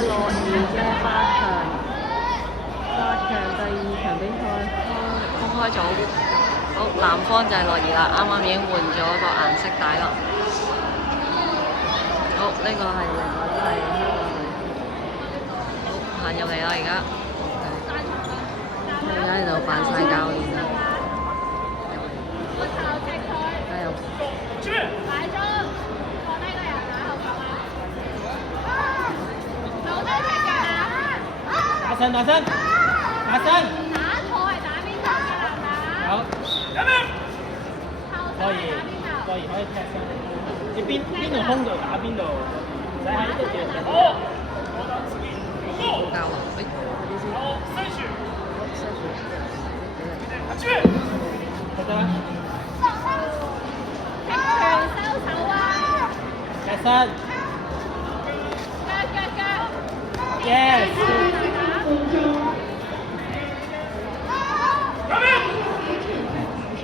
係樂兒嘅八強第二場比賽公開組，好，男方就係樂兒啦，啱啱已經換咗個顏色帶啦。好，呢、個係另外都係香港隊，好，行入嚟啦而家，而家喺度扮晒教練啦，加油！大聲大聲大聲！打錯係打邊度㗎？好，可以可以踢上，你邊度空就打邊度，唔使喺度嘅。好，好教啦，好，篩選，得啦。踢場收手啊！起身，yes。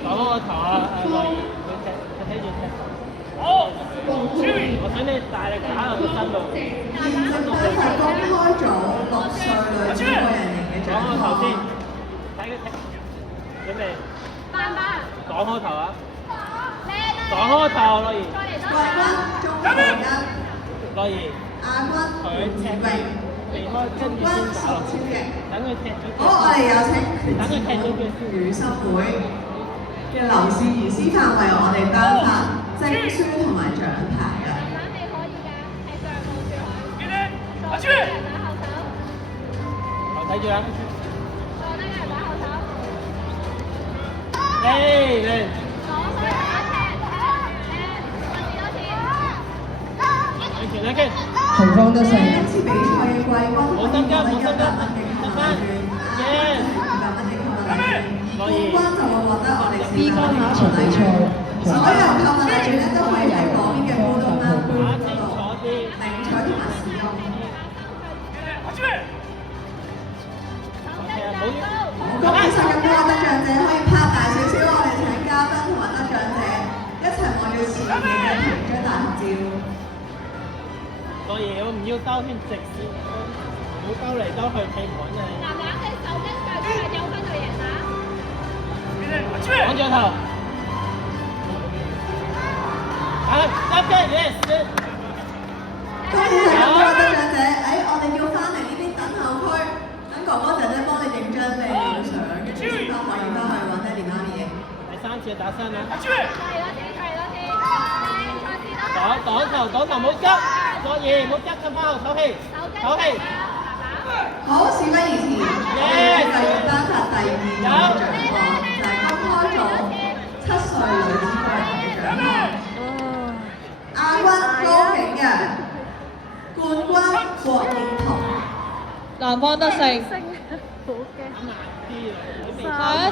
講個頭啊，樂兒，佢睇住踢。好，我想你大力打落個身度。現正對係公開組6歲女子個人型嘅獎講個頭項。先，睇佢踢。準備。講開頭啊！講開頭，樂兒。季軍鍾浩欣，樂兒。亞軍胡志榮，避開跟住冠先打落蘇超瑩。等佢踢咗。好，我哋有請等佢踢咗腳先。羽心會嘅劉氏儀師範為我哋頒發證書同埋獎牌㗎。頭睇住啦。嚟。安全紅方得勝。今次比賽嘅季軍可以獲得100蚊嘅購物券，200蚊嘅購物禮券，而冠軍就會獲得我哋示範嘅購物禮券。所有購物禮券咧都可以喺嗰邊嘅烏冬啦杯嗰度領取同埋使用。好，恭喜晒咁多得獎者，可以拍大少少，我哋請嘉賓同埋得獎者一齊望住前面嘅圖張大合照。樂兒，我唔要兜圈直線，唔好兜嚟兜去，企唔穩啊！講咗頭，執嘅 yes。恭喜晒咁多得獎者，我哋要翻嚟呢邊等候區，等哥哥姐姐幫你影張靚相，跟住先可以翻去揾爹哋媽咪影。第三次打身啦！擋頭冇急，樂兒冇急咁拋，唞氣。好，事不宜遲，我哋就要頒發第2個獎項，就係公開組7歲女子個人嘅獎項。亞軍高景陽，冠軍郭燕彤。男方得勝。好驚。啲啊！下一